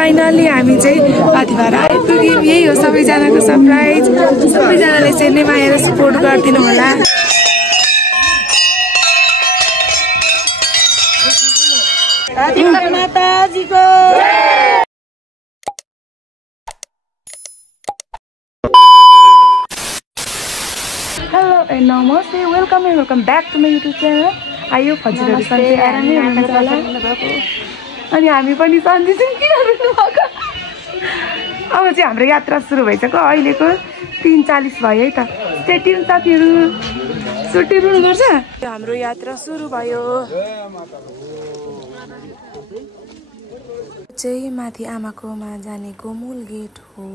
Finally हामी चाहिँ माथि भएर आइपुग्यौँ। यही हो सबैजनाको सरप्राइज। सबैजनाले सिनेमा हेरेर सपोर्ट गरिदिनु होला। माताजीको हेलो एन्ड नमस्ते, welcome back to my YouTube channel. आयो हजुरहरू सधैँ आरामै हुनुहुन्छ होला। अनि हामी पनि सन्चै छौँ। किन रुनु भएको? अब चाहिँ हाम्रो यात्रा सुरु भइसक्यो। अहिलेको 3:40 भयो है त। स्टेट्युन साथीहरू, छुट्टी रुनुपर्छ। हाम्रो यात्रा सुरु भयो। चाहिँ माथि आमाकोमा जाने गोमुल गेट हो।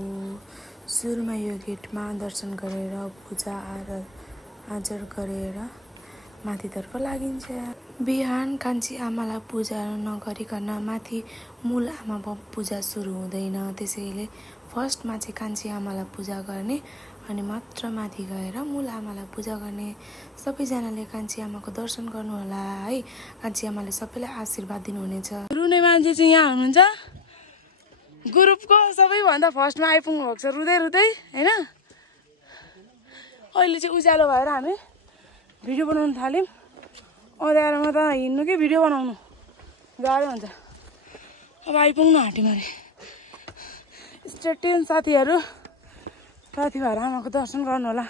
सुरुमा यो गेटमा दर्शन गरेर पूजा आदर गरेर माथितर्फ लागिन्छ। बिहान कान्छी आमालाई पूजा नगरिकन माथि मूल आमा पूजा सुरु हुँदैन। त्यसैले फर्स्टमा चाहिँ कान्छी आमालाई पूजा गर्ने अनि मात्र माथि गएर मूल आमालाई पूजा गर्ने। सबैजनाले कान्छी आमाको दर्शन गर्नुहोला है। कान्छी आमाले सबैलाई आशीर्वाद दिनुहुनेछ। रुने मान्छे चाहिँ यहाँ हुनुहुन्छ। ग्रुपको सबैभन्दा फर्स्टमा आइपुग्नु भएको छ रुँदै रुँदै होइन। अहिले चाहिँ उज्यालो भएर हामी भिडियो बनाउनु थाल्यौँ। अँध्यारोमा त हिँड्नु कि भिडियो बनाउनु गाह्रो हुन्छ। अब आइपुग्नु आँट्यौँ अरे। स्टेट्युन साथीहरू, माथि भएर आमाको दर्शन गर्नु होला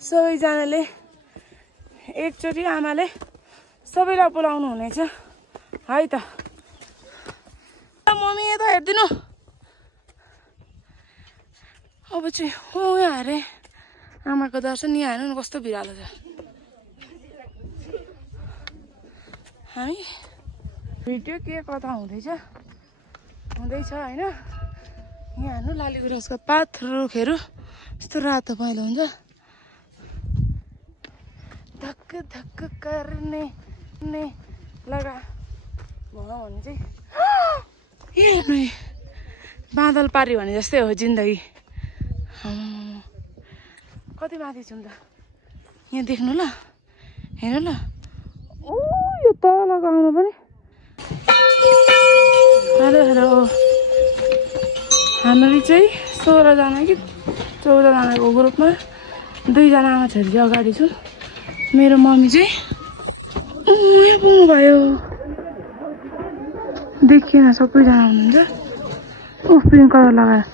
सबैजनाले। एकचोटि आमाले सबैलाई बोलाउनु हुनेछ है त। मम्मी यता हेरिदिनु। अब चाहिँ हो यहाँ अरे आमाको दर्शन। यहाँ हेर्नु कस्तो भिरालो छ। हामी भिडियो के कता हुँदैछ होइन। यहाँ हेर्नु लालीगुराँसको पात रुखहरू यस्तो रातो पहेँलो हुन्छ। धक्क धक्क गर्ने लगा भनौँ भने चाहिँ हेर्नु बादल पारी भने जस्तै हो जिन्दगी। कति माथि छौँ त यहाँ देख्नु ल। हेर्नु ल। ओ यो तल गाउँमा पनि हेलो हामी चाहिँ 16 जना कि 14 जनाको ग्रुपमा 2 जना आमा छोरी चाहिँ अगाडि छौँ। मेरो मम्मी चाहिँ यहाँ पुग्नु भयो। देखिएन सबैजना हुनुहुन्छ। पिङ्क कलर लगाएर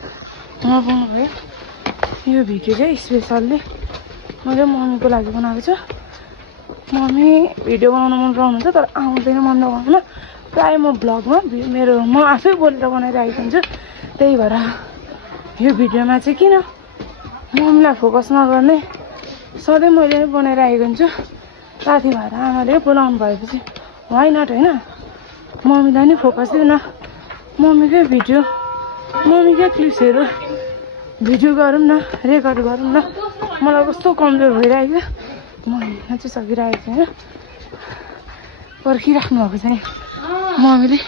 उहाँ पुग्नु भयो। यो भिडियो चाहिँ स्पेसल्ली मैले मम्मीको लागि बनाएको छु। मम्मी भिडियो बनाउन मन पराउनुहुन्छ तर आउँदैन मन लगाउन। प्रायः म भ्लगमा म आफै बोलेर बनाइरहेको हुन्छु। त्यही भएर यो भिडियोमा चाहिँ किन मम्मीलाई फोकस नगर्ने सधैँ मैले नै बनाइरहेको हुन्छु। साथी भएर आमाले बोलाउनु भएपछि वाइ नट होइन। मम्मीलाई नै फोकस दिउँ न। मम्मीकै भिडियो मम्मीकै क्लिप्सहरू भिडियो गरौँ न, रेकर्ड गरौँ न। मलाई कस्तो कमजोर भइरहेको म हिँड्न चाहिँ सकिरहेको छैन। पर्खिराख्नु भएको छ नि मम्मीले।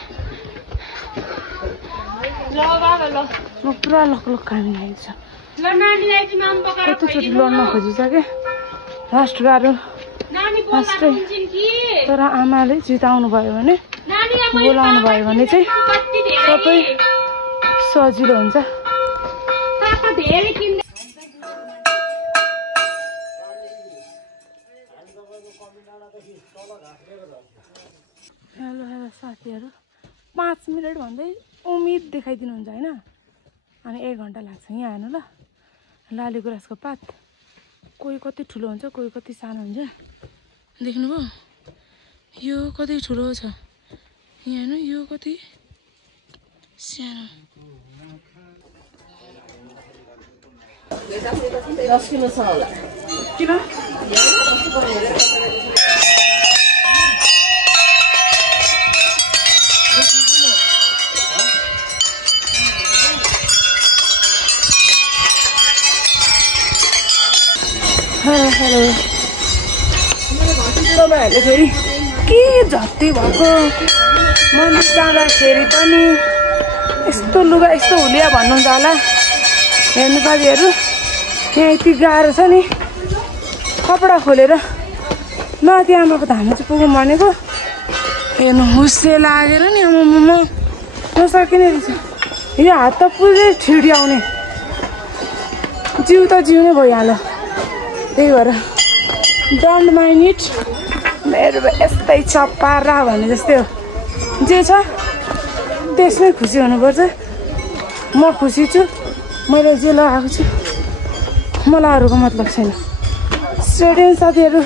म पुरा लकलक खानु लागेको छ। कतिचोटि लड्न खोजिसकेँ लास्ट गाह्रो लास्टै। तर आमाले जिताउनु भयो भने बोलाउनु भयो भने चाहिँ सबै सजिलो हुन्छ। हेलो साथीहरू, 5 मिनट भन्दै उम्मिद देखाइदिनुहुन्छ होइन। अनि 1 घन्टा लाग्छ। यहाँ हेर्नु ल लालीगुराँसको पात कोही कति ठुलो हुन्छ कोही कति सानो हुन्छ। देख्नुभयो यो कति ठुलो छ। यहाँ हेर्नु यो कति सानो। 10 किलो छ होला। किन हेलो तपाईँहरूले फेरि के झत्ती भएको मन्दिर जाँदाखेरि पनि यस्तो लुगा यस्तो हुलिया भन्नुहुन्छ होला। हेर्नु साथीहरू यहाँ यति गाह्रो छ नि। कपडा खोलेर माथि आमाको धाममा चाहिँ पुगौँ भनेको हेर्नु हुस्से लागेर नि आमा नसकिने रहेछ। यो हात त पुरै ठिड्याउने जिउ त जिउ नै भइहाल्यो त्यही भएर डोन्ट माइन्ड इट मेरो यस्तै छ पारा भने जस्तै हो जे छ त्यसमै खुसी हुनुपर्छ म खुसी छु मैले जे लगाएको छु मलाई अरूको मतलब छैन स्टुडेन्ट साथीहरू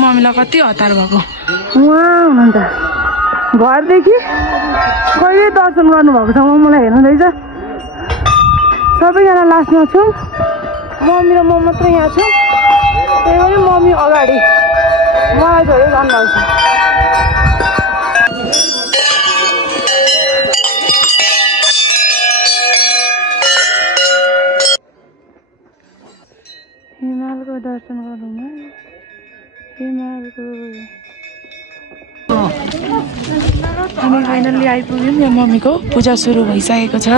मम्मीलाई कति हतार भएको उहाँ हुनुहुन्छ घरदेखि कहिले दर्शन गर्नुभएको छ मलाई हेर्नुहुँदैछ सबैजना लास्टमा छौँ मम्मी र म मात्रै यहाँ छु त्यही पनि मम्मी अगाडि मलाई छोडेर जानुभएको छ हिमालको दर्शन गरौँ है हिमालको हामी फाइनल्ली आइपुग्यौँ यहाँ मम्मीको पूजा सुरु भइसकेको छ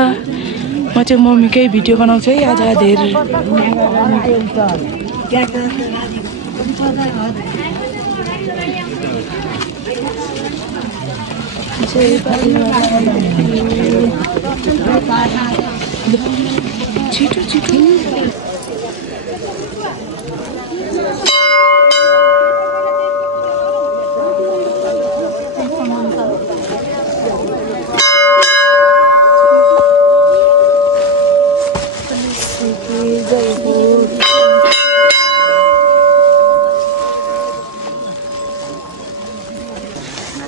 म चाहिँ मम्मीकै भिडियो बनाउँछु है आज धेरै छिटो छिटो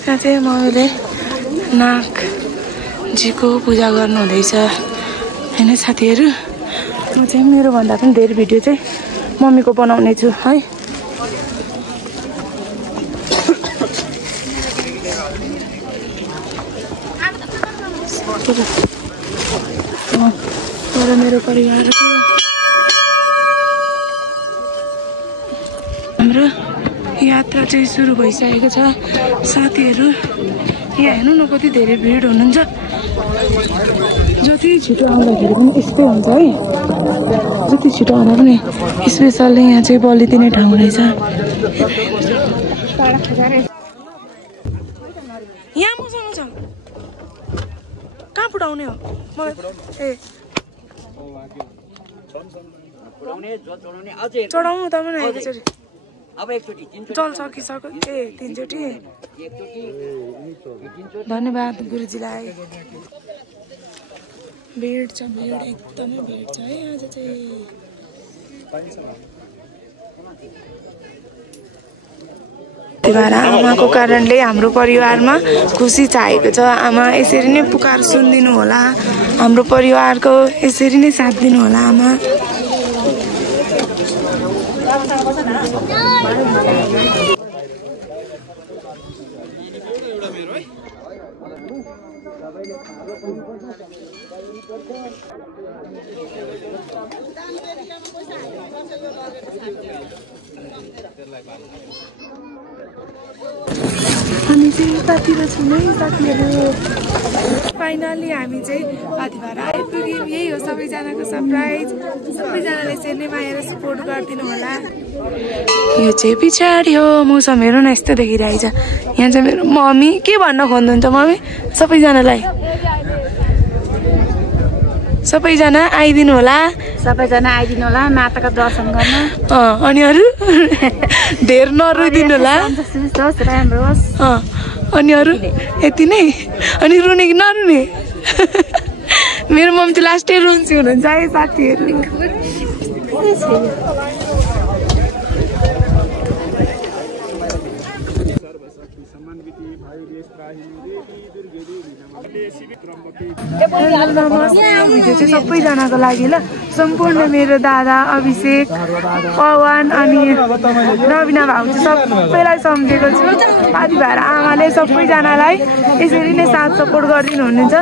यहाँ चाहिँ मम्मीले नागजीको पूजा गर्नुहुँदैछ होइन साथीहरू म चाहिँ मेरो भन्दा पनि धेरै भिडियो चाहिँ मम्मीको बनाउने छु है तर मेरो परिवारको हाम्रो यात्रा चाहिँ सुरु भइसकेको छ साथीहरू यहाँ हेर्नु न कति धेरै भिड हुनुहुन्छ जति छिटो आउँदाखेरि पनि यस्तै हुन्छ है जति छिटो आउँदा पनि स्पेसल्ली यहाँ चाहिँ बलि दिने ठाउँ रहेछ यहाँ मसँग छ कहाँ पुऱ्याउने हो मलाई चढाउनु त पनि एकचोटि अब एकचोटि चल सकिसक्यो तीनचोटि धन्यवाद गुरुजीलाई भिड छ भिड एकदमै भिड छ है आज चाहिँ आमाको कारणले हाम्रो परिवारमा खुसी चाहेको छ आमा यसरी नै पुकार सुनिदिनु होला हाम्रो परिवारको यसरी नै साथ दिनु होला आमा हामी चाहिँ यतातिर छौँ है साथीहरू फाइनली हामी चाहिँ माथि भएर आइपुग्यौँ यही हो सबैजनाको सरप्राइज सबैजनाले यसरी नै माया सपोर्ट गरिदिनु होला यो चाहिँ पछाडि हो मौसम हेर्नु न यस्तो देखिरहेछ यहाँ चाहिँ मेरो मम्मी के भन्न खोज्नुहुन्छ मम्मी सबैजना आइदिनु होला माताको दर्शन गर्न अनि अरू धेर नरुदिनु होला अनि अरू यति नै अनि रुने कि नरुने मेरो मम्मी चाहिँ लास्टै रुन्ची हुनुहुन्छ है साथीहरू भिडियो चाहिँ सबैजनाको लागि ल सम्पूर्ण मेरो दादा अभिषेक पवन अनि रविना भाउजू सबैलाई सम्झेको छु पाती भएर आमाले सबैजनालाई यसरी नै साथ सपोर्ट गरिदिनु हुनुहुन्छ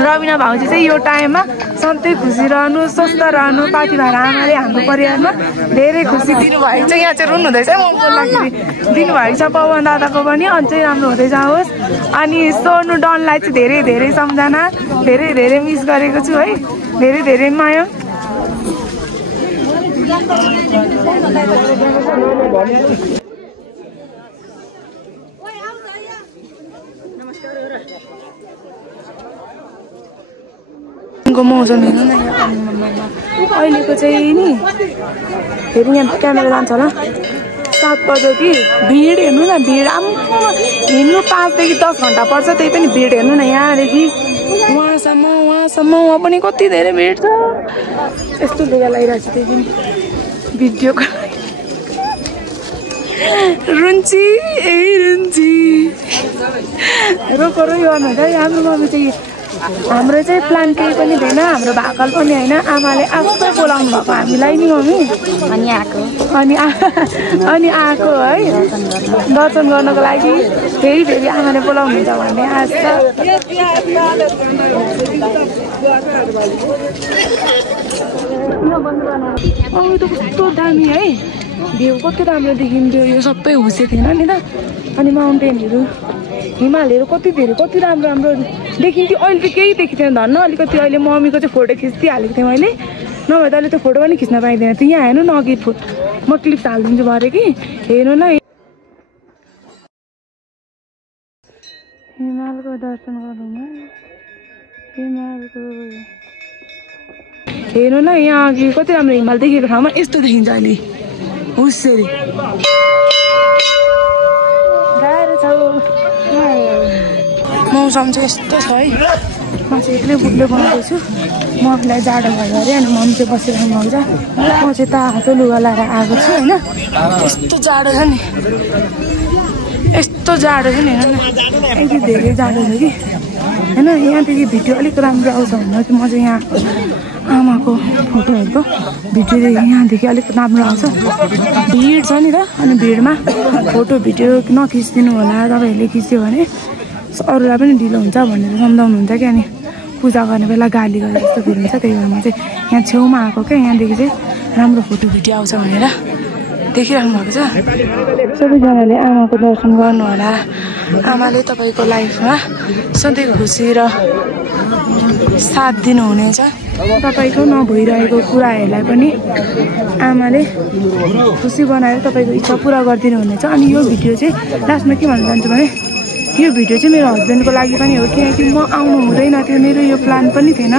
रविना भाउजू चाहिँ यो टाइममा सधैँ खुसी रहनु स्वस्थ रहनु पाती भएर आमाले हाम्रो परिवारमा धेरै खुसी दिनुभएको छ यहाँ चाहिँ रुनु हुँदैछ म बोल्दाखेरि दिनुभएको छ पवन दादाको पनि अझै राम्रो हुँदै जाओस् अनि सोनु डनलाई चाहिँ धेरै धेरै सम्झना धेरै धेरै मिस गरेको छु है धेरै धेरै माया मौसम हेर्नु न यहाँ अहिलेको चाहिँ नि फेरि यहाँ क्यामेरा जान्छ होला 7 बज्यो कि भिड हेर्नु न भिड हिँड्नु 5 देखि 10 घन्टा पर्छ त्यही पनि भिड हेर्नु न यहाँदेखि वहाँसम्म वहाँ पनि कति धेरै भिड छ यस्तो लुगा लगाइरहेको छु त्यही पनि भिडियोको रुन्ची रोको रोइ गर्नुहुन्छ है हाम्रो मम्मी चाहिँ हाम्रो चाहिँ प्लान केही पनि थिएन हाम्रो भाकल पनि होइन आमाले आफै बोलाउनु भएको हामीलाई नि मम्मी अनि आएको है दर्शन गर्नको लागि फेरि आमाले बोलाउनुहुन्छ भन्ने आशा त कस्तो दामी है भ्यू कति राम्रो देखिन्थ्यो यो सबै हुसे थिएन नि त अनि माउन्टेनहरू हिमालहरू कति राम्रो देखिन्थ्यो अहिले त केही देखिँदैन धन्न अलिकति अहिले मम्मीको चाहिँ फोटो खिचिदिइहालेको थिएँ मैले नभए त अहिले त्यो फोटो पनि खिच्न पाइँदैन थियो यहाँ हेर्नु न अघि म क्लिप हालिदिन्छु भरे कि हेर्नु न हिमालको दर्शन गरौँ हेर्नु न यहाँ अघि कति राम्रो हिमाल देखेको ठाउँमा यस्तो देखिन्छ अहिले हुस्सेरी गाह्रो छ मौसम चाहिँ यस्तो छ है म चाहिँ एक्लै बुटले बनाउँदैछु मम्मीलाई जाडो भयो अरे अनि मम्मी चाहिँ बसिरहनु भएको छ म चाहिँ तातो लुगा लगाएर आएको छु होइन यस्तो जाडो छ नि हेर्नु न यति धेरै जाडो छ कि होइन यहाँदेखि भिडियो अलिक राम्रो आउँछ भनेर चाहिँ म चाहिँ यहाँ आमाको फोटोहरूको भिडियो यहाँदेखि अलिक राम्रो आउँछ भिड छ नि त अनि भिडमा फोटो भिडियो नखिचिदिनु होला तपाईँहरूले खिच्यो भने अरूलाई पनि ढिलो हुन्छ भनेर सम्झाउनुहुन्छ क्या अनि पूजा गर्ने बेला गाली गरेर जस्तो फिल हुन्छ त्यही भएर म चाहिँ यहाँ छेउमा आएको क्या यहाँदेखि चाहिँ राम्रो फोटो भिडियो आउँछ भनेर देखिराख्नु भएको छ सबैजनाले आमाको दर्शन गर्नु होला आमाले तपाईँको लाइफमा सधैँ खुसी र साथ दिनुहुनेछ तपाईँको नभइरहेको कुराहरूलाई पनि आमाले खुसी बनाएर तपाईँको इच्छा पुरा गरिदिनु हुनेछ अनि यो भिडियो चाहिँ लास्टमा के भन्न चाहन्छु भने यो भिडियो चाहिँ मेरो हस्बेन्डको लागि पनि हो किनकि म आउनु हुँदैन थियो मेरो यो प्लान पनि थिएन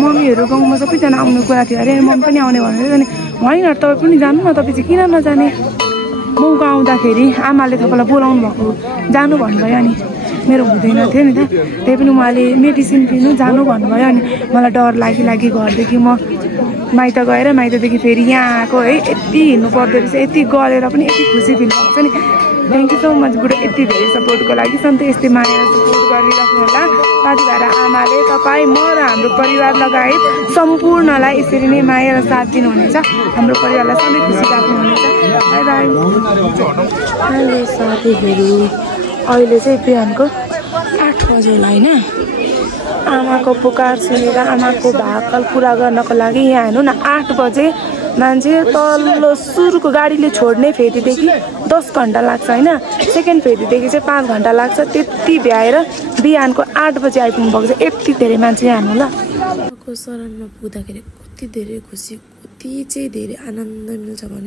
मम्मीहरू गाउँमा सबैजना आउनु कुरा थियो अरे मम्मी पनि आउने भनेर अनि होइन तपाईँ पनि जानु न तपाईँ चाहिँ किन नजाने मौका आउँदाखेरि आमाले तपाईँलाई बोलाउनु भएको जानु भन्नुभयो अनि मेरो हुँदैन थियो नि त त्यही पनि उहाँले मेडिसिन लिनु जानु भन्नुभयो अनि मलाई डर लागि घरदेखि म माइत गएर माइतदेखि फेरि यहाँ आएको है यति हिँड्नु पर्दो रहेछ यति गरेर पनि यति खुसी फिल भएको छ नि थ्याङ्क यू सो मच बुढो यति धेरै सपोर्टको लागि सधैँ यस्तै माया सपोर्ट गरिराख्नु होला साथी भएर आमाले तपाईँ म र हाम्रो परिवार लगायत सम्पूर्णलाई यसरी नै माया र साथ दिनुहुनेछ हाम्रो परिवारलाई सधैँ खुसी राख्नुहुनेछ बाई बाई हेलो साथीहरू अहिले चाहिँ बिहानको 8 बज्यो होला होइन आमाको पुकार सुनेर आमाको भाकल पुरा गर्नको लागि यहाँ हेर्नु न 8 बजे मान्छे तल्लो सुरुको गाडीले छोड्ने फेरिदेखि 10 घन्टा लाग्छ होइन सेकेन्ड फेरिदेखि चाहिँ 5 घन्टा लाग्छ त्यति भ्याएर बिहानको 8 बजे आइपुग्नु भएको छ यति धेरै मान्छे यहाँ हेर्नु ल शरणमा पुग्दाखेरि कति धेरै खुसी कति चाहिँ धेरै आनन्द मिल्छ भने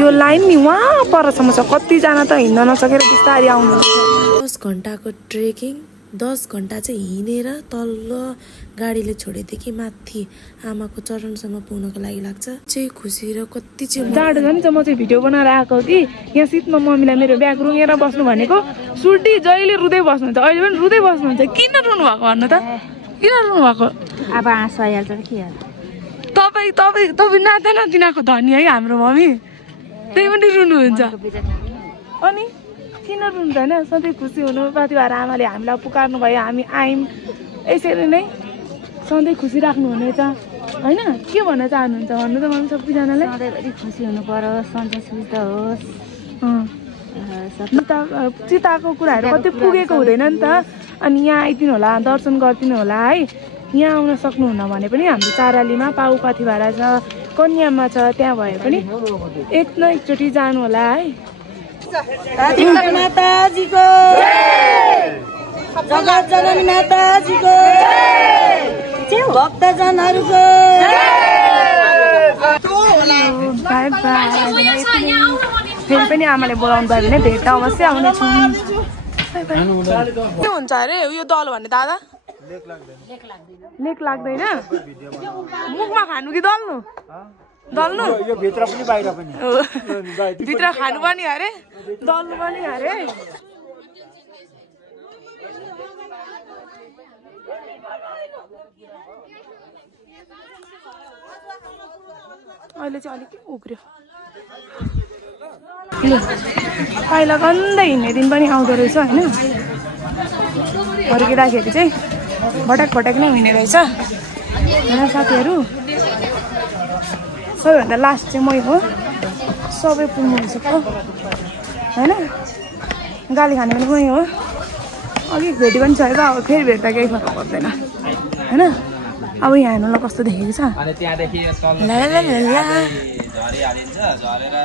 यो लाइन नि वहाँ परसम्म छ कतिजना त हिँड्न नसकेर बिस्तारै आउनु 10 घन्टाको ट्रेकिङ 10 घन्टा चाहिँ हिँडेर तल्लो गाडीले छोडेदेखि माथि आमाको चरणसम्म पुग्नको लागि लाग्छ चाहिँ खुसी र कति चाहिँ जाडो छ नि त म चाहिँ भिडियो बनाएर आएको कि यहाँ सिटमा मम्मीलाई मेरो ब्याग रुँगेर बस्नु भनेको सुर्टी जहिले रुँदै बस्नुहुन्छ अहिले पनि रुँदै बस्नुहुन्छ किन रुनु भएको भन्नु त किन रुनु भएको अब आँसु आइहाल्छ के तपाईँ नाता नातिनाको धनी है हाम्रो मम्मी त्यही पनि रुनुहुन्छ अनि किन रुन्छ होइन सधैँ खुसी हुनु कति भएर आमाले हामीलाई पुकार्नु भयो हामी आयौँ यसरी नै सधैँ खुसी राख्नुहुनेछ होइन के भन्न चाहनुहुन्छ भन्नु त मम्मी सबैजनालाई सधैँभरि खुसी हुनु पर्यो सन्चो सुविध होस् चिताको कुराहरू कतै पुगेको हुँदैन नि त अनि यहाँ आइदिनु होला दर्शन गरिदिनु होला है यहाँ आउन सक्नुहुन्न भने पनि हाम्रो चारालीमा पाउपाथी भाडा छ कन्यामा छ त्यहाँ भए पनि एक न एकचोटि जानु होला है माताजीको जगत जननी माताजीको भक्तजनहरूको बाई बाई फेरि पनि आमाले बोलाउनु भयो भने भेट्न अवश्य आउनेछु के हुन्छ अरे यो दल भन्ने दादा लेक लाग्दैन मुखमा खानु कि दल्नु दल्नु यो भित्र पनि बाहिर पनि भित्र खानु पनि अरे दल्नु पनि अरे अहिले चाहिँ अलिक उग्रियो पहिला गन्दै हिँड्ने दिन पनि आउँदो रहेछ होइन फर्किँदाखेरि चाहिँ भटक भटक नै हिँड्ने रहेछ होइन साथीहरू सबैभन्दा लास्ट चाहिँ मै हो सबै पुग्नु रहेछ होइन गाली खाने पनि मै हो अलिक भेटी पनि छ अब फेरि भेट्दा केही फरक पर्दैन होइन अब यहाँ हेर्नुलाई कस्तो देखेको छ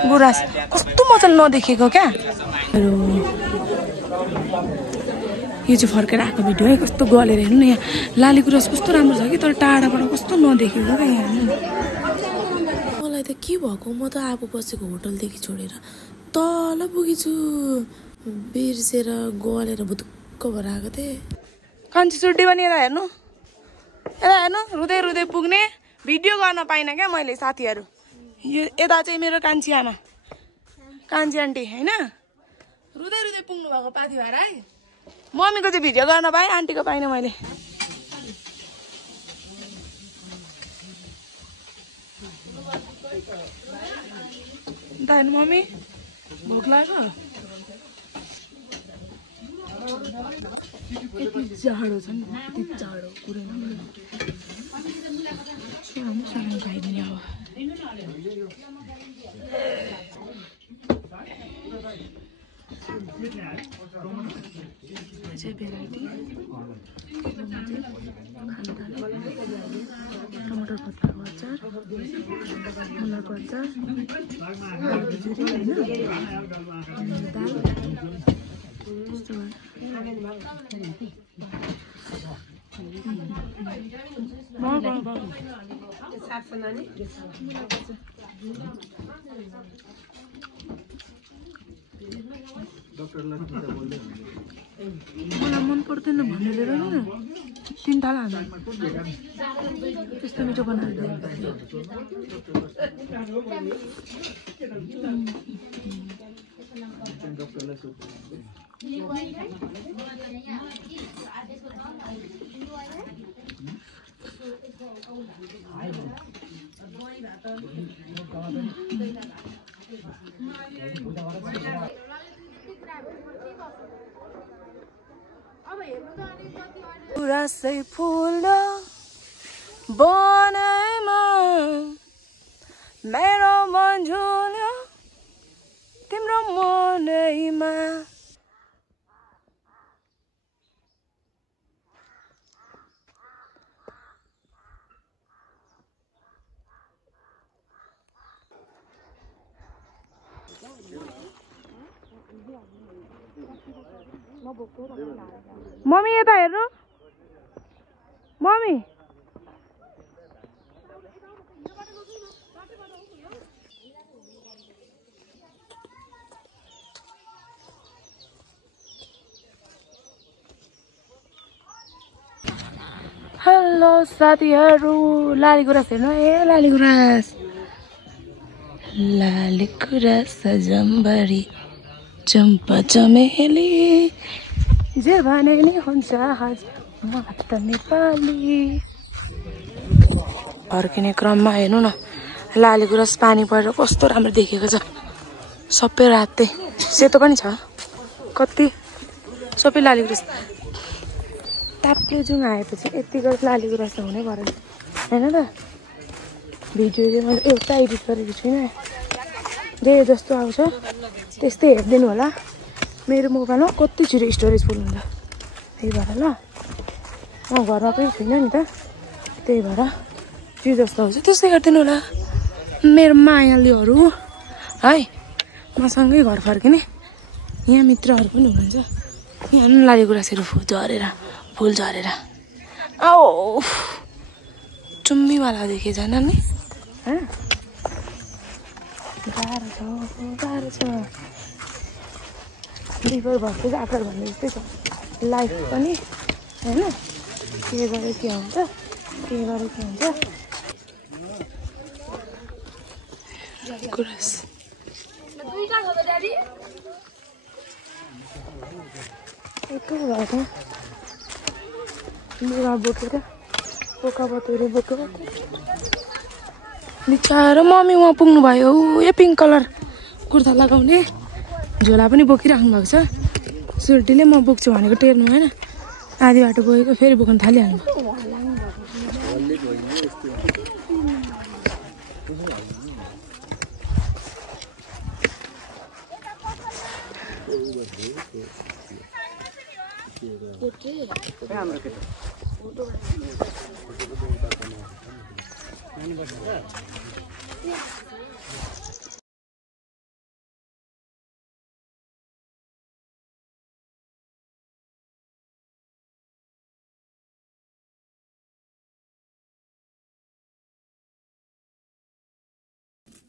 गुराँस कस्तो मजाले नदेखेको क्या यो चाहिँ फर्केर आएको भिडियो है कस्तो गलेर हेर्नु न यहाँ लाली गुराँस कस्तो राम्रो छ कि तर टाढाबाट कस्तो नदेखेको क्या यहाँ मलाई त के भएको म त अब बसेको होटलदेखि छोडेर तल पुगेछु बिर्सेर गलेर भुतुक्क भएर आएको थिएँ कान्छी चुट्टी पनि यता हेर्नु रुँदै रुँदै पुग्ने भिडियो गर्न पाइनँ क्या मैले साथीहरू यो यता चाहिँ मेरो कान्छी आमा कान्छी आन्टी होइन रुँदै रुँदै पुग्नु भएको पाथी भएर है मम्मीको चाहिँ भिडियो गर्न पाएँ आन्टीको पाइनँ मैले मम्मी भोक लाग्यो यति जाडो छ नि यति जाडो कुरै नगर्नु खाइदिने अब चाहिँ भेराइटी टमाटर पत्ताको अचार मुलाको अचार आलु खिचुडी होइन दाल त्यस्तो मलाई मन पर्दैन भनेर नि तिन थाल हाल्नु त्यस्तो मिठो बनाएर गुराँसै फुल बनाइमा मेरो मन झुल्यो तिम्रो मनैमा मम्मी यता हेर्नु मम्मी हेलो साथीहरू लाली गुराँस हेर्नु ए लाली गुराँस जम्बरी चम्पा चमेली जे भने नि हुन्छ म त नेपाली फर्किने क्रममा हेर्नु न लाली गुराँस पानी परेर कस्तो राम्रो देखेको छ सबै रातै सेतो पनि छ कति सबै लाली गुराँस ताप्लेजुङ आएपछि यतिको लाली गुराँस त हुनै परेन होइन त भिडियो चाहिँ मैले एउटा एडिट गरेको छुइनँ जे जस्तो आउँछ त्यस्तै हेरिदिनु होला मेरो मोबाइलमा कति छिटो स्टोरेज फुल हुन्छ त्यही भएर ल म घरमा पनि छुइनँ नि त त्यही भएर जे जस्तो आउँछ त्यस्तै गरिदिनु होला मेरो मायालुहरू है मसँगै घर फर्किने यहाँ मित्रहरू पनि हुनुहुन्छ यहाँ लाली गुराँसहरू फुल झरेर आओ चुम्मीवाला देखे जान नि गाह्रो छ बिफोर भर्खर आफ्टर भन्ने जस्तै छ लाइफ पनि होइन के गरे के हुन्छ गुराँस यत्रो भएर लुगा बोकेर बोका बतुरे बोकेर बिचार मम्मी उहाँ पुग्नु भयो यो पिङ्क कलर कुर्ता लगाउने झोला पनि बोकिराख्नु भएको छ सुर्टीले म बोक्छु भनेको टेर्नु भएन आधी बाटो गएको फेरि बोक्न थालिहाल्नु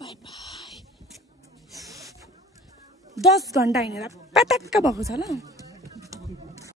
बाई बाई 10 घन्टा हिँडेर पटक्क भएको छ ल